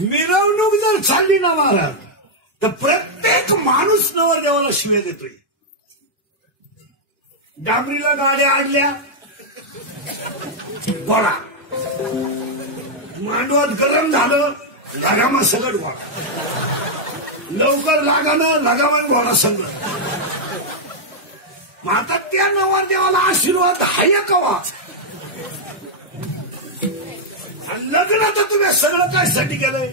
मिरवणूक जर चालली ना महाराज तर प्रत्येक माणूस नवरदेवाला शिव्या देतोय. डांबरीला गाड्या आणल्या गोळा, मांडवात गरम झालं लगामा सगळं गोळा, लवकर लागानं लगामान गोळा सगळं. मग आता त्या नवरदेवाला आशीर्वाद हाय कवा? लग्न तर तुम्ही सगळं काय साठी केलंय?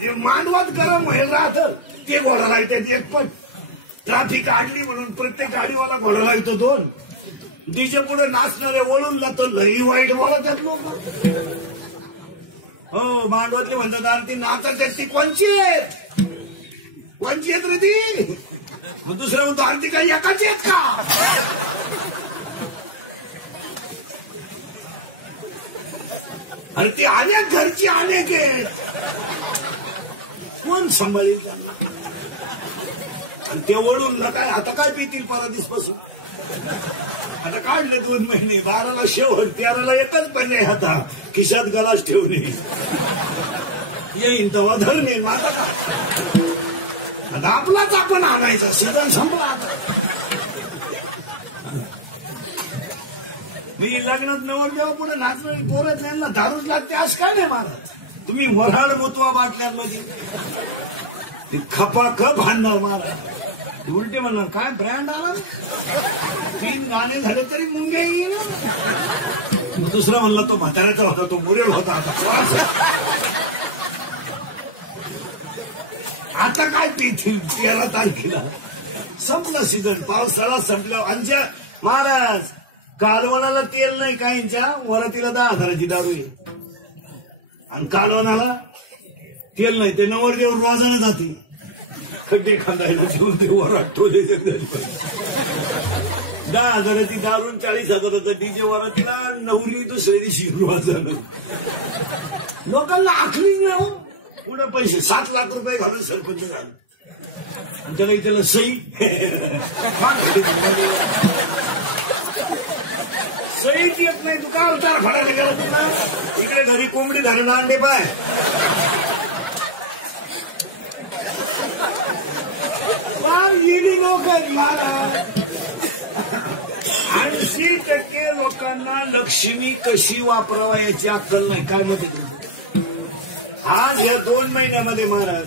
जे मांडवात गरम व्हायला राहतं ते घोडा लावतात एक, पण ट्रॅफिक आडली म्हणून प्रत्येक गाडीवाला घोडा लावतो दोन. डीजे पुढे नाचणारे वळून जातो लई वाईट बोलतात लोक. हो मांडवातले म्हणतात ती नाचतात ती कोणची आहेत, कोणची आहेत रे ती? मग दुसरं म्हणतो आरती काही एकाची आहेत का? अरे ती अनेक घरची अनेक आहेत, कोण सांभाळेल त्यांना? आणि ते वळून काय आता काय पितील पासून? आता काढले 2 महिने, 12ला शेवट, 13ला एकच पण आता खिशात गलास ठेवणे येईन तेव्हा धरणे. आता आपलाच आपण आणायचा, सीझन संपला आता. मी लग्नात नवरदेवा पुढे नाचणारी पोरत त्यांना दारूच लागते आज काय नाही महाराज. तुम्ही वऱ्हाड मुतवा बाटल्यांमध्ये खपाखप हाणणार महाराज. उलटे म्हणणार काय ब्रँड आला, 3 गाणे झाले तरी मुंगे येईल. दुसरा म्हणला तो म्हाताऱ्याचा होता, तो मुरेल होता. आता काय पितील? 13 तारखेला संपला सीझन, पावसाळा संपला. आमच्या महाराज कालवणाला तेल नाही काहींच्या, वरातीला 10,000ची दारू आहे. आणि कालवणाला तेल नाही, ते नवरदेव रोजाने जाते खड्डे खांदायला ठेवून ते वरात ठेवले. 10,000ची दारू, 40,000चा डीजे वरातीला, नवरी दुसऱ्या दिवशी रोजानं. लोकांना आखली नाही हो. पुढे पैसे 7 लाख रुपये घालून सरपंच झालं आणि त्याला सही सहीच येत नाही. तू काय उतार फडायला गेला तुला? इकडे घरी कोंबडी धरण अंडे पाय. लोक आहेत महाराज. 80% लोकांना लक्ष्मी कशी वापरावा याची अक्कल नाही. काय मत आज या 2 महिन्यामध्ये महाराज,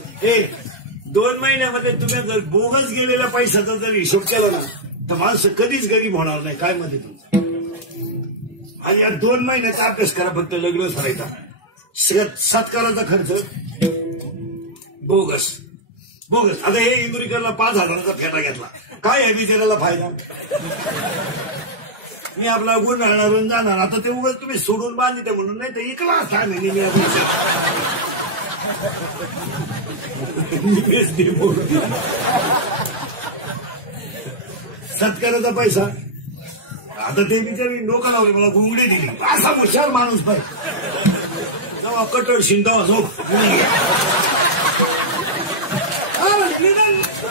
2 महिन्यामध्ये तुम्ही जर बोगस गेलेल्या पैशाचा जर हिशोब केला ना तर माणसं कधीच गरीब होणार नाही. काय मत तुमचं? आज या 2 महिन्याचा अभ्यास करा फक्त. लग्न करायचा, सत्काराचा खर्च बोगस बोगस. आता हे इंदुरीकरला 5,000चा फेटा घेतला, काय आहे बिचाराला फायदा? मी आपला गुण राहणार जाणार. आता ते उगाच तुम्ही सोडून बांधते म्हणून, नाही तर इकला असता मी सत्काराचा पैसा. आता ते बिचारी लोकांना मला घुंगडी दिली. असा हुशार माणूस पाहिजे, जेव्हा कटर शिंदा झोप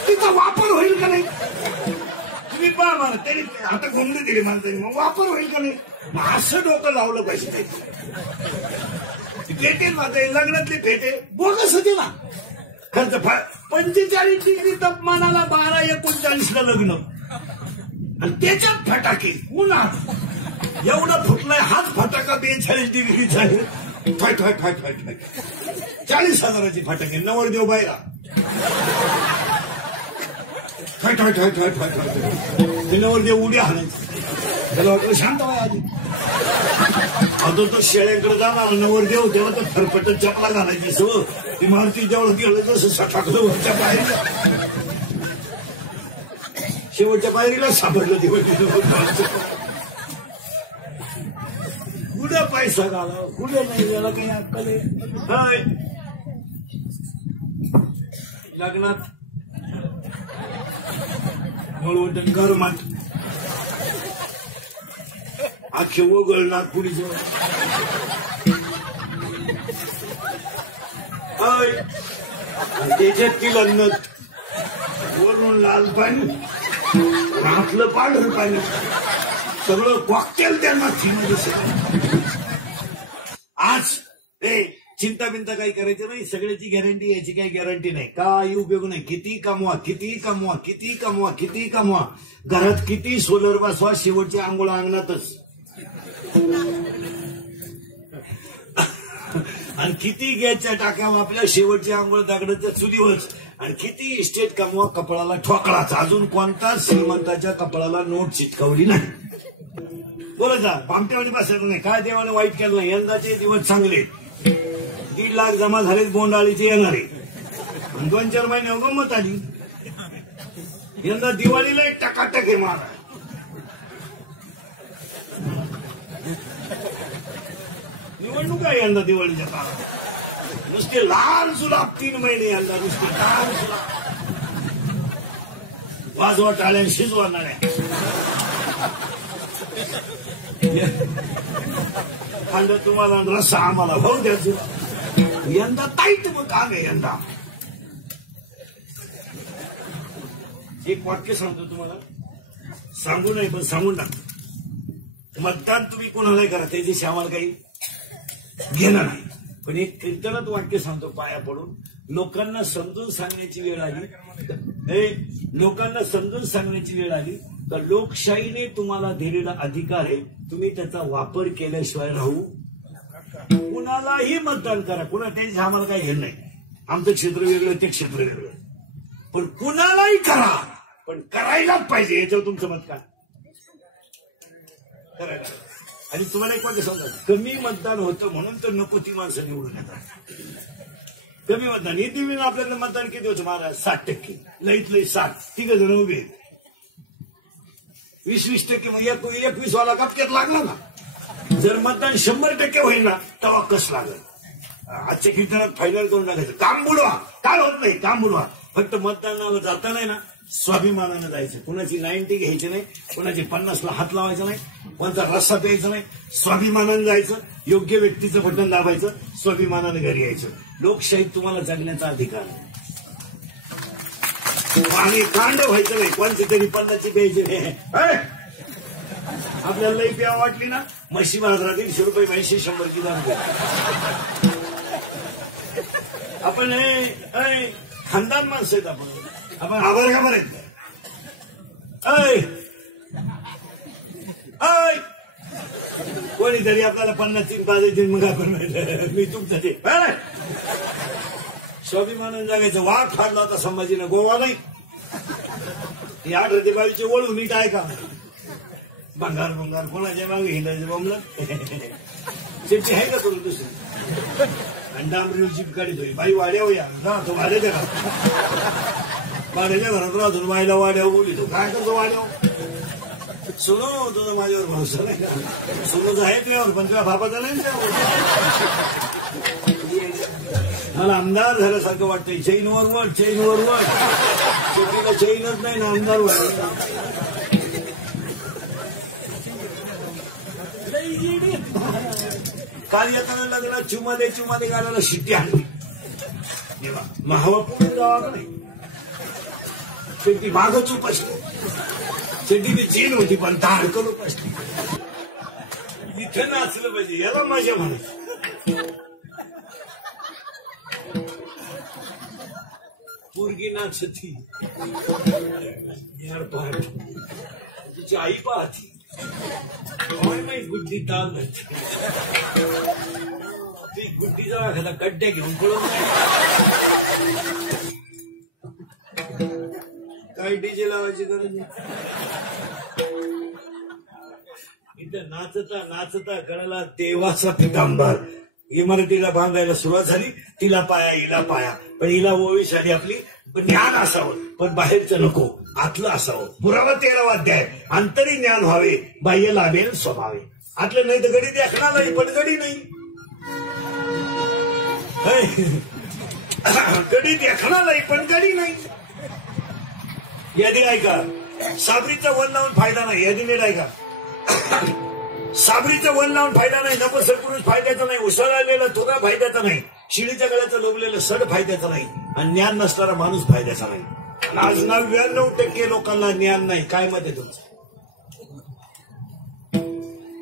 तिचा वापर होईल का नाही? तुम्ही पहा मला तरी आता घुंगडी दिली माणसाने, मग वापर होईल का नाही? असं डोकं लावलं पाहिजे. भेटे माझे लग्नातले भेटे बोगस होते ना. खर्च 45 डिग्री तापमानाला 12-39ला लग्न आणि त्याच्यात फटाके उन्हात एवढा फुटलाय. हाच फटाका 42 डिग्रीचा आहे. 40,000ची फटाके. नवरदेव बायला नवरदेव उड्या हाणायचं. त्याला वाटलं शांत व्हाय आधी. आता तो शेळ्यांकडे जाणार नवरदेव, तेव्हा तर फरफटत चपला घालायची सवय. ती मारुती जवळ गेलं तसं सटाकलं वरच्या पायरीला, शेवटच्या पायरीला सापडलं. कुठं पैसा घाला, कुठे नाही गेला काही अक्कल आहे? लग्नात मळवटन गरमात अख्खे वगळणार पुढे जवळ. त्याच्यात ती लग्नत वरून लाल पाणी, आपलं पांढरं पाणी, सगळं कॉकटेल त्यांना थीमध्ये. आज चिंता बिंता काही करायचं नाही, सगळ्याची गॅरंटी, याची काही गॅरंटी नाही, काही उपयोग नाही. किती कमवा, किती कमवा, किती कमवा, किती कमवा, घरात किती सोलर बसवा, शेवटची आंघोळ अंगणातच. आणि किती गॅसच्या टाक्या आपल्या, शेवटची आंघोळ दगडाच्या चुलीवरच. आणि किती इस्टेट कमवा, कपाळाला ठोकळाच. अजून कोणताच श्रीमंताच्या कपाळाला नोट चिटकवली नाही. बोलायचा पामट्यावानी बसायचं नाही. काय देवाने वाईट केलं नाही. यंदाचे दिवस चांगले, 1.5 लाख जमा झालेत बोंडाळीचे येणारे. 2-4 महिने गंमत आली. यंदा दिवाळीला एक टकाटक आहे मारा. निवडणूक आहे यंदा दिवाळीच्या काळात. नुसते लाल जुलाब 3 महिने यंदा, नुसते लाल जुलाब. वाजवा टाळ्या, शिजवा नाळ्या. खंड तुम्हाला, रस्सा आम्हाला, भाऊ द्यायचं. यंदा ताईट मग काम आहे यंदा. एक वाक्य सांगतो तुम्हाला, सांगू नाही पण सांगून टाकतो. मतदान तुम्ही कोणालाही करा, त्याच्याशी आम्हाला काही घेणं नाही. पण एक कीर्तनात वाक्य सांगतो पाया पडून. लोकांना समजून सांगण्याची वेळ आली, लोकांना समजून सांगण्याची वेळ आली तर लोकशाहीने तुम्हाला दिलेला अधिकार आहे, तुम्ही त्याचा वापर केल्याशिवाय राहू. कुणालाही मतदान करा, कुणा त्याची आम्हाला काही घेणं नाही. आमचं क्षेत्र वेगळं, ते क्षेत्र वेगळं. पण कुणालाही करा, पण करायलाच पाहिजे. याच्यावर तुमचं मत काय? करायला. आणि तुम्हाला एक वाक्य सांगा, कमी मतदान होतं म्हणून तर नको ती माणसं निवडून येतात. कमी मतदान, इथे आपल्याला मतदान किती होतं महाराज? 60%. लईत लई 60. 3 जण उभे. 20-20% मग 21 वाला कपक्यात लागला ना. जर मतदान 100% होईल ना, तेव्हा कस लागल. आजच्या कीर्तनात फायनल करून टाकायचं, काम बुडवा. काय होत नाही, काम बुडवा. फक्त मतदानाला जाता नाही ना, स्वाभिमानानं जायचं. कुणाची 90 घ्यायची नाही, कुणाची 50ला हात लावायचा नाही, कोणाचा रस्सा द्यायचा नाही. स्वाभिमानानं जायचं, योग्य व्यक्तीचं बटन दाबायचं, स्वाभिमानानं घरी यायचं. लोकशाहीत तुम्हाला जगण्याचा अधिकार आहे. आणि कांड व्हायचं नाही. कोणती तरी 50ची प्यायची नाही. आपल्याला लई प्या वाटली ना, म्हशी बाजारात 100 रुपये म्हशी 100 ची दाम. आपण खानदान माणसं आहेत. आपण आभार खबर आहेत. कोणीतरी आपल्याला 50 पाजायची, मग आपण मी तुमचं ते स्वाभिमानानं जगायचं. वाघ फाडला होता संभाजीनं, गोवा नाही. 1822 वळू नीट आहे का? भंगार भंगार कोणाच्या मागे हिंडायचं बोंबलं. शेती आहे का करून दुसरी? आणि डांबरीची गाडी होई बाई वाड्या या राहतो वाड्याच्या घरात. वाड्याच्या घरात राहतो, बाईला वाड्यावर बोलितो. काय करतो वाड्यावर? सोनो तुझं माझ्यावर भरोसा नाही का? सोनच आहे तुझ्यावर, पण तुझ्या बापाचा नाही. मला आमदार झाल्यासारखं वाटतंय. चैनवर वर, चैनवर वर. शेतीला चैनच नाही ना, आमदार व्हायला. काल येताना लग्नात चुमा दे गाण्याला शिट्टी आणली. महावा पुढे जावा का नाही. शेती मागच उपासली. शेतीची चीन होती पण धाडकन उपासली. इथे नाचलं पाहिजे, याला मजा म्हणायची. पोरगी नाचती, तिची आई पाहती. गुड्डी ताल ती गुड्डीचा एखादा गड्ड्या घेऊन पळून काय डीजे लावायची गरज नाही. इथं नाचता कळला देवाचा पितांबर. इमारतीला बांधायला सुरुवात झाली. तिला पाया, हिला पाया. पण हिला ओवी साडी आपली ज्ञान असावं, पण बाहेरचं नको, आतलं असावं. पुरावा 13वा अध्याय. अंतरी ज्ञान व्हावे, बाह्य लाभेल स्वभावे. आतलं नाही तर गडी देखणार नाही, पण गडी नाही. गडी देखणार नाही, पण गडी नाही. यादी नाही का? साबरीचा वन लावून फायदा नाही. यादी नाही का? साबरीचं वन लावून फायदा नाही. नपसर पुरुष फायद्याचा नाही. उसळलेला थोडा फायद्याचा नाही. शिडीच्या गळ्याचं लोबलेलं सड फायद्याचं नाही. आणि ज्ञान नसणारा माणूस फायद्याचा नाही. आज 99% लोकांना ज्ञान नाही. काय मत आहे तुमचं?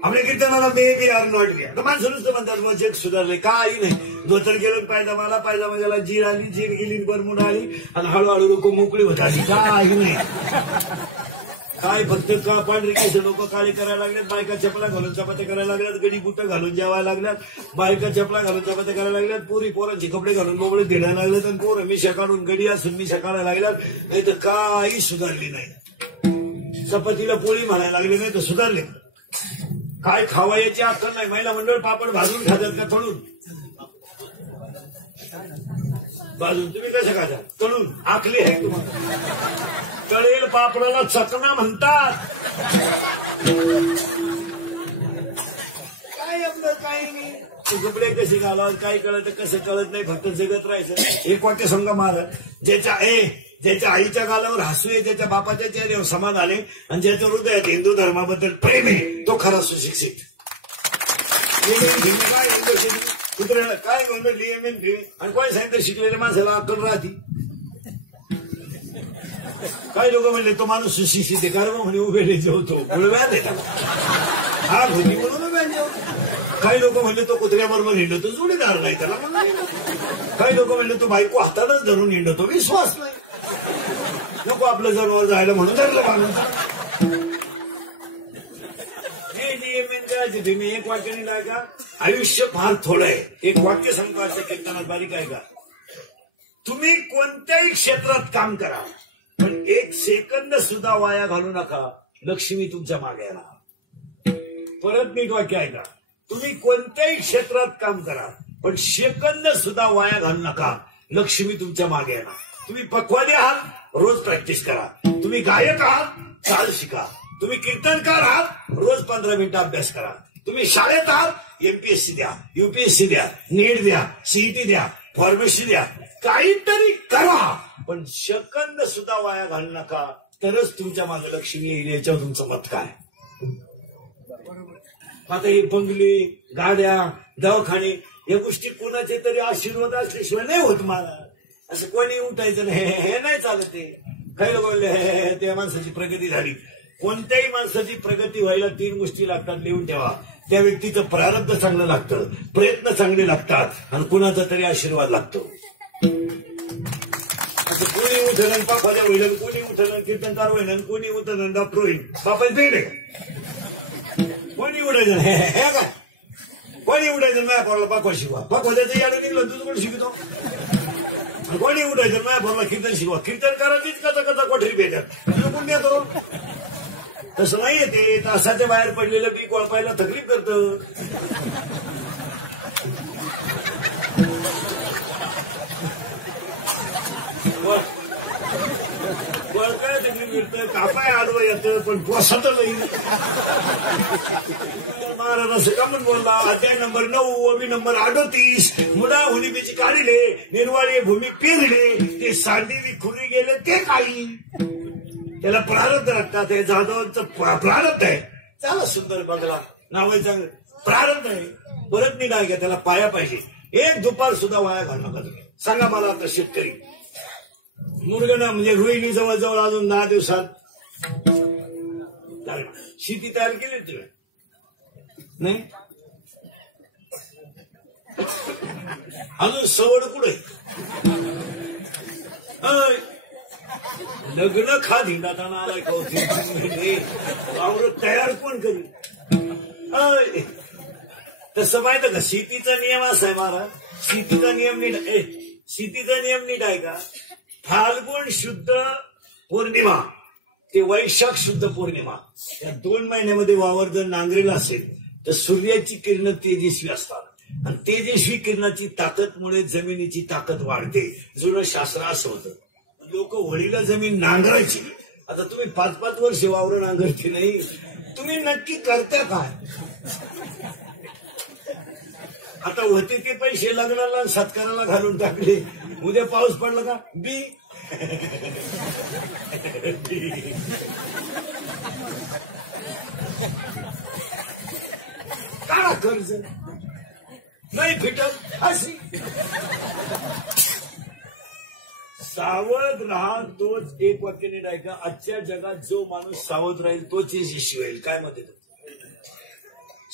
आपल्या कीर्तनाला may be R not be. आता माणसं नुसतं म्हणतात मग जग सुधारले. काही नाही. धोतर गेलं पायजामा गेला, जीर आली, जीर गेली, बरमुडा आली आणि हळूहळू लोक मोकळी होत आली. काही नाही काय, फक्त का पांढरी केस लोक काळी करायला लागल्यात, बायका चपला घालून चपात्या करायला लागल्यात, गडी बुटं घालून जेवायला लागल्यात, बायका चपला घालून चपात्या करायला लागल्यात, पोरांचे कपडे घालून मोकळे धिडायला लागलेत आणि पोरं मिशा काढून गडी असून मिशा काढायला लागल्यात. नाही तर काही सुधारली नाही. चपातीला पोळी म्हणायला लागली नाही तर सुधारले. काय खावा याची अक्कल नाही. महिला मंडळ पापड भाजून खातात का तळून? भाजून तुम्ही कसं खाता? तळून. आखली आहे तुम्हाला. तळेल पापडाला चकना म्हणतात. काय आपलं काही नाही. कपडे कसे घालावं काय कळत, कसं कळत नाही. फक्त जगत राहायचं. एक वाक्य सांगा महाराज, ज्याच्या आईच्या गालावर हसू आहे, ज्याच्या बापाच्या चेहऱ्यावर समाधान आहे आणि ज्याच्या हृदयात हिंदू धर्माबद्दल प्रेम आहे, तो खरा सुशिक्षित. काय कुत्र्याला काय गोंधळ लिहिणे आणि कोणी सांगितलं शिकलेल्या माणसाला अक्कल राहते. काही लोक म्हणले तो माणूस सुशिक्षित आहे कारण म्हणे उभे जेवतो व्याज आहे हा होती म्हणून व्याज जेवतो. काही लोक म्हणले तो कुत्र्याबरोबर हिंडतो जोडीदार नाही त्याला म्हणून. काही लोक म्हणले तो बायको हातातच धरून हिंडतो विश्वास नाही. नको आपलं जनावर जायला म्हणून धरलं माणूस. मी एक वाक्य नाही का, आयुष्य फार थोडं आहे. एक वाक्य सांगतो असं कीर्तनात बारीक आहे का, तुम्ही कोणत्याही क्षेत्रात काम करा पण एक सेकंद सुद्धा वाया घालू नका, लक्ष्मी तुमच्या मागे येणार. परत नीट वाक्य आहे का, तुम्ही कोणत्याही क्षेत्रात काम करा पण सेकंद सुद्धा वाया घालू नका, लक्ष्मी तुमच्या मागे येणार. तुम्ही पक्वाने आहात, रोज प्रॅक्टिस करा. तुम्ही गायक आहात, चाल शिका. तुम्ही कीर्तनकार आहात, रोज 15 मिनिटं अभ्यास करा. तुम्ही शाळेत आहात, एमपीएससी द्या, युपीएससी द्या, नीट द्या, सीईटी द्या, फार्मसी द्या, काहीतरी करा पण सेकंद सुद्धा वाया घालू नका, तरच तुमच्या मागे लक्ष्मी येईल. याच्यावर तुमचं मत काय? आता हे बंगले, गाड्या, दवाखाने या गोष्टी कोणाचे तरी आशीर्वाद असल्याशिवाय नाही होत. मला असं कोणी उठायचं नाही, हे नाही चालत. ते काही लोक बोलले त्या माणसाची प्रगती झाली. कोणत्याही माणसाची प्रगती व्हायला 3 गोष्टी लागतात, लिहून ठेवा. त्या व्यक्तीचं प्रारब्ध चांगलं लागतं, प्रयत्न चांगले लागतात आणि कुणाचा तरी आशीर्वाद लागतो. असं कोणी उठलं पापाच्या होईल, कोणी उठलं कीर्तनकार होईल, कोणी उठलं डॉक्टर होईल. बापाची पेड आहे. कोणी उडायचं हे का, कोणी उडायचं माझ्या पोराला पाकवा शिकवा. पाकवा त्याचं याला निघलं तुझं कोण शिकतो. कोणी उठायचं माझ्या पोराला कीर्तन शिकवा. कीर्तनकाराचीच कचा कोठरी भेटत कोण देतो. तसं नाहीये ते. तासाच्या बाहेर पडलेलं पीक वळपायला तकलीफ करतं. वळकाय तकलीफ मिळतं, कापाय आडवं येतं पण पोसात नाही. महाराज असं का म्हणून बोलला. अध्याय नंबर 9 ओवी नंबर 38 मुडा हुनिबीची काढिले निर्वाळी भूमी पेरले ते सांडीवी खुरी गेले ते काही. त्याला प्रारब्ध लागतात. हे जाधवांचं प्रारब्ध आहे. त्याला सुंदर बंगला नाव आहे चांगलं प्रारब्ध आहे. परत मी नाही घ्या त्याला पाया पाहिजे. एक दुपार सुद्धा वाया घालू नका तुम्ही. सांगा मला आता शेतकरी मुरगणा म्हणजे रोहिणी जवळजवळ अजून 10 दिवसात शेती तयार केली तुम्ही नाही. अजून सवड कुठे लग्न खा धिंडाताना आलाय का तयार कोण करी. तसं माहित का शेतीचा नियम असा आहे महाराज. शेतीचा नियम नीट आहे का. फाल्गुन शुद्ध पौर्णिमा ते वैशाख शुद्ध पौर्णिमा या 2 महिन्यामध्ये वावर जर नांगरेला असेल तर सूर्याची किरण तेजस्वी असतात आणि तेजस्वी किरणाची ताकदमुळे जमिनीची ताकद वाढते. जुनं शास्त्र असं होतं. लोक होळीला जमीन नांगरायची. आता तुम्ही 5-5 वर्ष वावर नांगरते नाही. तुम्ही नक्की करता काय. आता होते ते पैसे लग्नाला सत्काराला घालून टाकले. उद्या पाऊस पडला का बी काढा कर्ज नाही फिटत अशी. सावध राहा तोच एक वाक्य नीट आहे का. आजच्या जगात जो माणूस सावध राहील तोच यशस्वी होईल. काय मत आहे.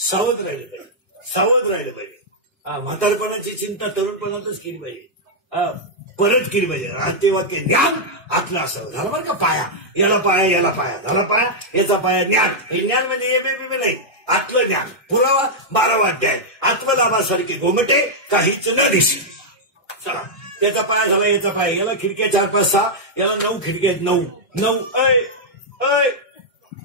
सावध राहिलं पाहिजे. सावध राहिलं पाहिजे. म्हातारपणाची चिंता तरुणपणातच केली पाहिजे, परत केली पाहिजे. ते वाक्य ज्ञान आतलं असावं. झालं बरं का पाया, याला पाया याला पाया, झाला पाया याचा पाया ज्ञान. हे ज्ञान म्हणजे एबीबी नाही, आतलं ज्ञान. पुरावा 12वा अध्याय. आत्मलाभासारखे गोमटे काहीच न दिशी. चला, त्याचा पाया झाला, याचा पाया. याला खिडक्या 4, 5, 6, याला 9 खिडक्या आहेत. 9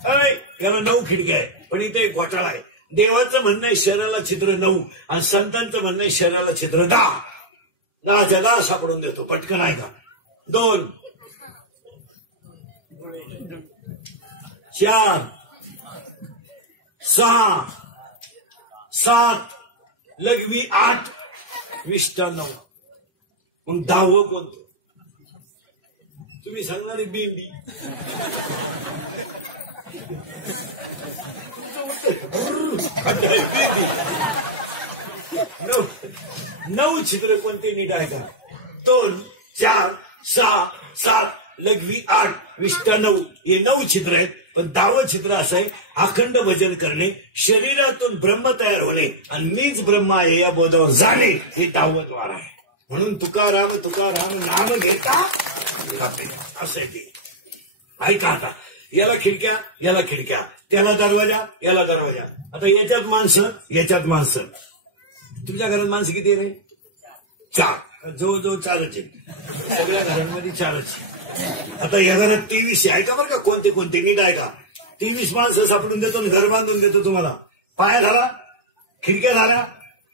ऐ याला 9 खिडक्या आहे. पण इथे एक घोटाळा आहे. देवाचं म्हणणं आहे शरीराला छिद्र 9 आणि संतांचं म्हणणं आहे शरीराला छिद्र 10. 10च्या 10 सापडून देतो. पटकन आहे का? 2, 4, 6, 7 लघवी 8 विष्टा 9. मग 10वं कोणतं? तुम्ही सांगणारी बेंबी. 9 छिद्र कोणते नीट आहे का? 2, 4, 6, 7 लघवी 8 विष्टा 9. हे 9 छिद्र आहेत. पण 10वं छिद्र असं आहे, अखंड भजन करणे, शरीरातून ब्रह्म तयार होणे आणि मीच ब्रह्म आहे या बोधावर जाणे. हे 10वं द्वार आहे. म्हणून तुकाराम तुकाराम नाम घेता असं आहे ते. ऐका आता, याला खिडक्या याला खिडक्या, त्याला दरवाजा याला दरवाजा. आता याच्यात माणसं याच्यात माणसं. तुमच्या घरात माणसं किती रे? 4. जवळजवळ 4च आहे. सगळ्या घरांमध्ये 4च. आता या घरात 23 आहे का बरं का? कोणते कोणते नीट आहे का? 23 माणसं सापडून देतो, घर बांधून देतो तुम्हाला. पाया झाला, खिडक्या झाल्या,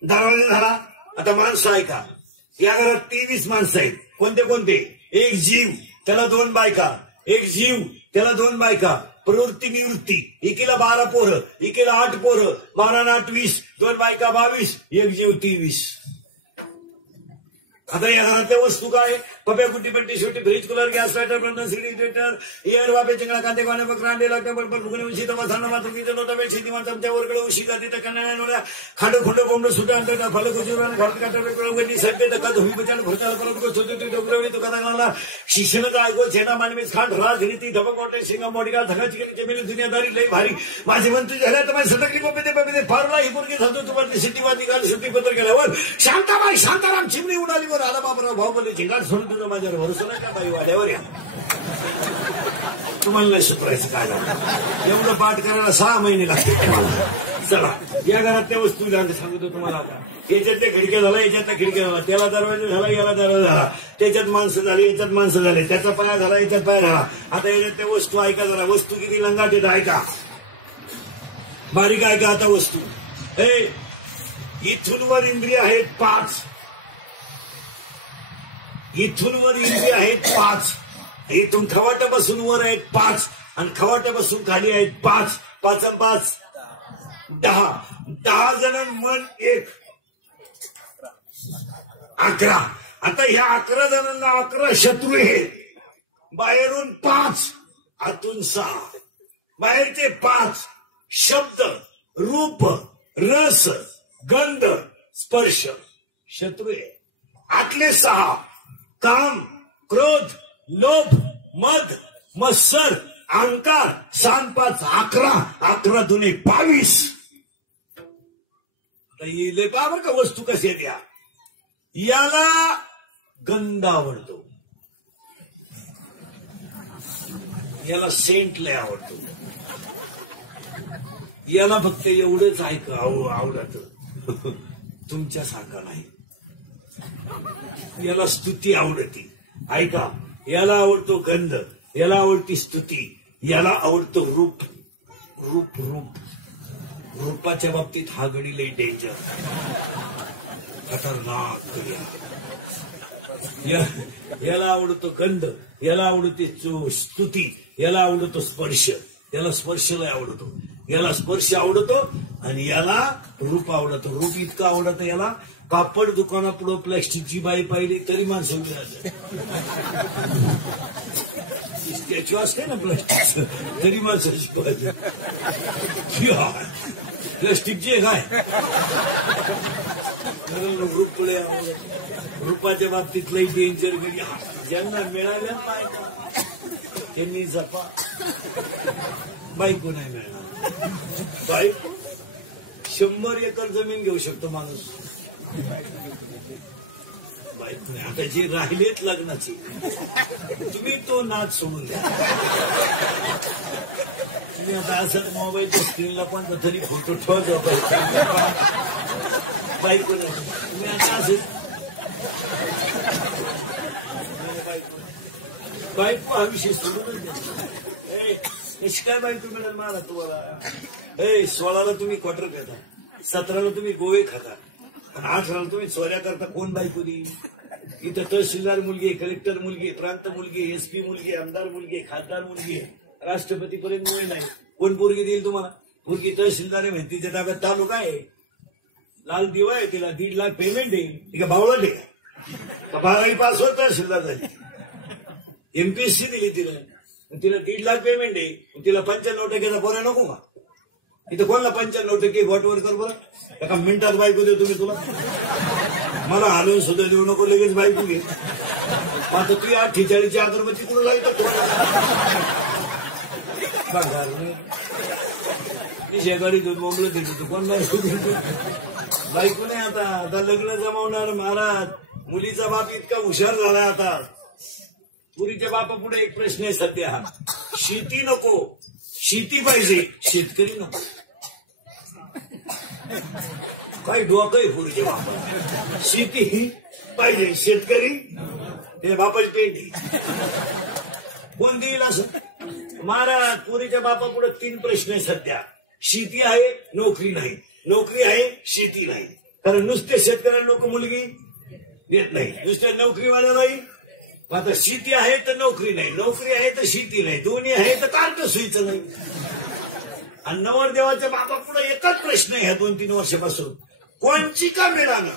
दरवाजा झाला. आता माणसं आहे का? या घरात 23 माणसं आहेत. कोणते कोणते? एक जीव, त्याला 2 बायका. एक जीव, त्याला 2 बायका. प्रवृत्ती निवृत्ती. एकीला 12 पोरं, एकीला 8 पोरं. 12 आणि 8 20, 2 बायका 22, एक जीव 23. आता या घरातल्या वस्तू काय? पप्या कुटी पट्टी शेवटी fridge cooler gas lighter burner CD theatre air वापे चिंगळा कांदे पाण्या बकरांडे लागते बडबड फुगणे उशी तवा थंड मात्र तिथे लोटा शेती माणसं त्या वरकडे उशी का तिथे कन्या नोड्या खांड खुंड बोंड सुटा अंतर फल कुचुराने घाट काटा वेगळी सड्डे धक्का धुमी बचान भरताला परत छोटे डोंगरवली तो कथा शिक्षणाचा ऐकू छेना मानवीस खांड राज रीती धबक वाटले शिंगा मोडिका धगाची जमिनी दुनियादारी लई भारी माझी मंत्री झाल्या तर माझी सटकली पपे फारला ही पोरगी सांगतो तुम्हाला सिटीवादी काल सुट्टी पत्र केल्यावर शांताबाई शांताराम चिमणी उडाली वर आला बाबराव भाऊ बोलले झिंगाट सोडून तुझं माझ्यावर भरोसा नाही का? बाई वाड्यावर या तुम्हाला नाही शिकवायचं काय झालं. एवढं पाठ करायला 6 महिने लागते तुम्हाला. चला, या घरातल्या वस्तू सांगतो तुम्हाला. आता याच्यातल्या खिडक्या झाला, याच्यातल्या खिडक्या झाला, त्याला दरवाजा झाला, याला दरवाजा झाला, त्याच्यात माणसं झाली, याच्यात माणसं झाले, त्याचा पाया झाला, याच्यात पाया झाला. आता याच्यातल्या वस्तू ऐका झाला. वस्तू किती लंगाट येतं ऐका, बारीक ऐका. आता वस्तू इथून वर इंद्रिय आहेत 5, इथून वर इंद्रिय आहेत 5, इथून खवाट्यापासून वर आहेत 5 आणि खवाट्यापासून खाली आहेत 5. 5 आणि 5 10 जण मन 1 11. आता ह्या 11 जणांना 11 शत्रू आहेत. बाहेरून 5 आतून 6. बाहेरचे 5 शब्द रूप रस गंध स्पर्श शत्रू आहे. आतले 6 काम क्रोध लोभ मद मत्सर अहंकार. 6 5 11, 11 दुने 22. येईल बरं का वस्तू कशी द्या. याला गंध आवडतो, याला सेंट लय आवडतो, याला फक्त एवढंच आवडत तुमच्यासारखा नाही. याला स्तुती आवडती ऐका. याला आवडतो गंध, याला आवडती स्तुती, याला आवडतो रूप. रूप रूप रूपाच्या बाबतीत हा गडी लई डेंजर खतरनाक. याला आवडतो गंध, याला आवडते स्तुती, याला आवडतो स्पर्श, याला स्पर्श लय आवडतो, याला स्पर्श आवडतो आणि याला रूप आवडतो. रूप इतकं आवडतं याला, कापड दुकानापुढं प्लॅस्टिकची बाई पाहिली तरी माणसं मिळालं. स्टॅच्यू असते ना प्लास्टिकचं तरी माणसं शिकवायचं. प्लास्टिकचे काय रूप रूपाच्या बाबतीत लई डेंजर गडी. ज्यांना मिळाल्या बायका त्यांनी जपा. बायको नाही मिळणार. बायको 100 एकर जमीन घेऊ शकतो माणूस. आता जे राहिलेत लग्नाची तुम्ही तो नाच सोडून द्या. तुम्ही आता असं मोबाईलच्या स्क्रीनला पण तरी फोटो ठेवा बायको तुम्ही आता असं बायको हा विषय सोडूनच द्या. कशी काय बायको मिळेल मला तुम्हाला? 16ला तुम्ही क्वार्टर खाता, 17ला तुम्ही गोवे खाता आणि 18ला तुम्ही चोऱ्या करता. कोण बायको देईल? इथं तहसीलदार मुलगी, कलेक्टर मुलगी, प्रांत मुलगी, एसपी मुलगी, आमदार मुलगी, खासदार मुलगी, राष्ट्रपतीपर्यंत मुली नाही. कोण पोरगी देईल तुम्हाला? पोरगी तहसीलदार आहे म्हणते, तिच्या ताब्यात तालुका आहे, लाल दिवा आहे, तिला 1.5 लाख पेमेंट आहे. ती का बावळट आहे का? 12वी पास होत तहसीलदार झाली, एमपीएससी दिली तिला 1.5 लाख पेमेंट आहे. तिला 95% पोऱ्या नको का? इथं कोणाला 95% गोटवर कर बरं. एका मिनिटात बायको देऊ तुम्ही. तुला मला हलवून सुद्धा देऊ नको, लगेच बायको घे. आता तू 48ची अगरबत्ती कुठं जायचं बघा शेगाडी दूध मोकळं देतो तू कोण बायको नाही. आता लग्न जमावणार महाराज. मुलीचा बाप इतका हुशार झाला आता. पुरीच्या बापा पुढे एक प्रश्न आहे सध्या. शेती नको, शेती पाहिजे, शेतकरी नको. काही डोकं आहे पुरीच्या बापा. शेती ही पाहिजे, शेतकरी ते बापाची पेंटी. कोण देईल असं? महाराज पुरीच्या बापा पुढे 3 प्रश्न आहे सध्या. शेती आहे, नोकरी नाही. नोकरी आहे, शेती नाही. कारण नुसते शेतकऱ्याला लोक मुलगी देत नाही, नुसत्या नोकरीवाल्या नाही. आता शेती आहे तर नोकरी नाही, नोकरी आहे तर शेती नाही, दोन्ही आहे तर कार्ट सुईचं नाही. आणि नवरदेवाच्या बाबा पुढे एकच प्रश्न आहे ह्या 2-3 वर्षापासून, कोणची का मिळालं?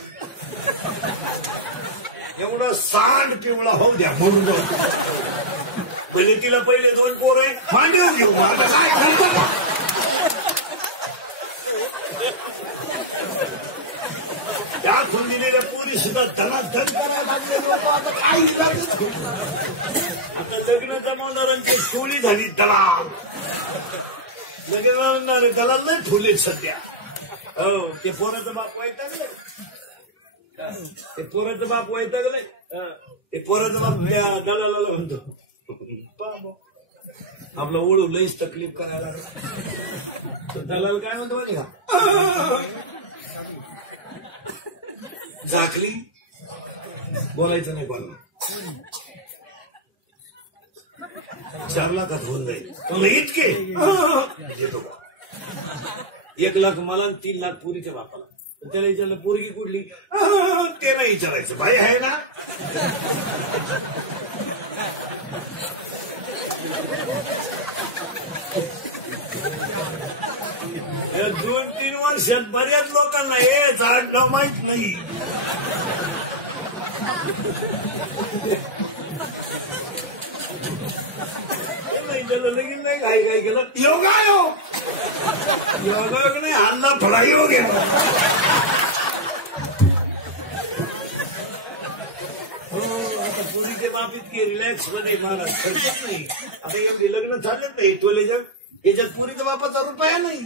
एवढं सांड पिवळा होऊ द्या म्हणून म्हणजे तिला पहिले 2 पोर आहे, मांडीव घेऊ. आता काय दाखवून दिलेल्या पोरी सुद्धा धनाधन करायला आता काही आता लग्न जमावणाऱ्यांची टोळी झाली दलाल. लग्न दलाल नाही ठोले सध्या. हो ते पोराचं बाप वैतागलंय, ते पोराचं बाप वैतागलंय. ते पोराचं बाप त्या दलालाला म्हणतो आपला ओढू लईच तकलीफ करायला. दलाल काय म्हणतो माहिती का? झाकली बोलायचं नाही कोणाला. 4 लाखात होऊन जाईल. तुला इतके देतो 1 लाख मला 3 लाख पुरीच्या बापाला. त्याला विचारलं पोरगी कुठली? ते नाही विचारायचं, भाई आहे ना. या 2-3 वर्षात बऱ्याच लोकांना हे झाड माहित नाही. त्याला लगीन नाही काय केलं. योगा योग नाही, हल्ला थोडा योग आहे. आता पुरीचे बाप इतके रिलॅक्स मध्ये महाराज खर्चत नाही. आता एवढे लग्न झालेच नाही टोलेच्या याच्यात पुरीच्या बापाचा रुपया नाही.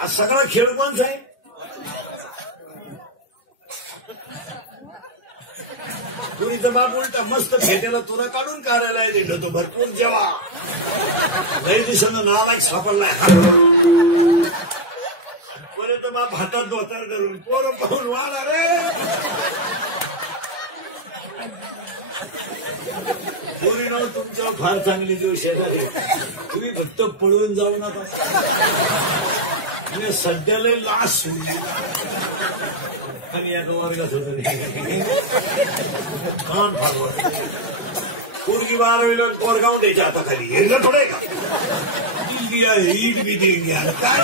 आज सगळा खेळ कोणचा आहे? पुरीचा बाप उलटा मस्त फेट्याला तुरा काढून काढायला दिलं तो भरपूर जेव्हा लई दिवसानं नालायक सापडलाय. परत बाप हातात धोतर करून पोरं पाहून वाढा रे. पोरी नाव तुमच्यावर फार चांगली देऊ शेजारी. तुम्ही फक्त पळून जाऊ नका. म्हणजे सध्या लई लाश सोडली आणि या वर्गात होत पोरगी 12वीला कोरगाव द्यायच्या हाताखाली. हे न थोडे का ईद बी देईन यार काय.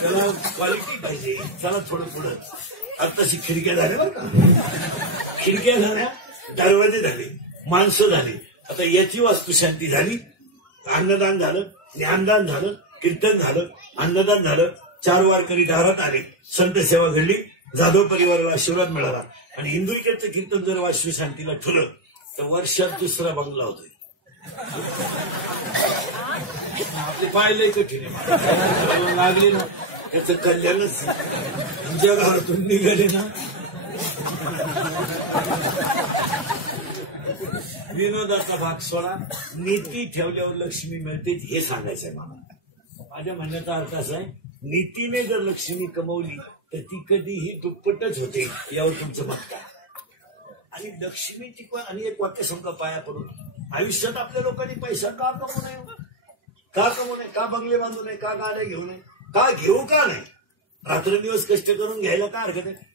त्याला क्वालिटी पाहिजे. चला थोडं पुढं. आताशी खिडक्या झाल्या बरं का. खिडक्या झाल्या, दरवाजे झाले, माणसं झाली. आता याची वास्तुशांती झाली. अन्नदान झालं, ज्ञानदान झालं, कीर्तन झालं, अन्नदान झालं. 4 वारकरी दारात आले, संत सेवा घडली, जाधव परिवाराला आशीर्वाद मिळाला. आणि इंदुरीकरचं कीर्तन जर वास्तुशांतीला ठेवलं तर वर्षात 2रा बंगला होतोय. आपले पाहिलंय कठीण आहे लागले ना त्याचं कल्याणच जगातून निघाले ना. विनोदाचा भाग सोडा. नीती ठेवल्यावर लक्ष्मी मिळते हे सांगायचंय मला. माझ्या म्हणण्याचा अर्थ असा आहे, नीतीने जर लक्ष्मी कमवली तर ती कधीही दुप्पटच होते यावर तुमचं मत काय. आणि लक्ष्मीची आणि एक वाक्य समजा पाया पडून, आयुष्यात आपल्या लोकांनी पैसा का कमवू नये, का कमवू नये, का बंगले बांधू नये, का गाड्या घेऊ नये, का घेऊ का नाही, रात्रंदिवस कष्ट करून घ्यायला का हरकत आहे.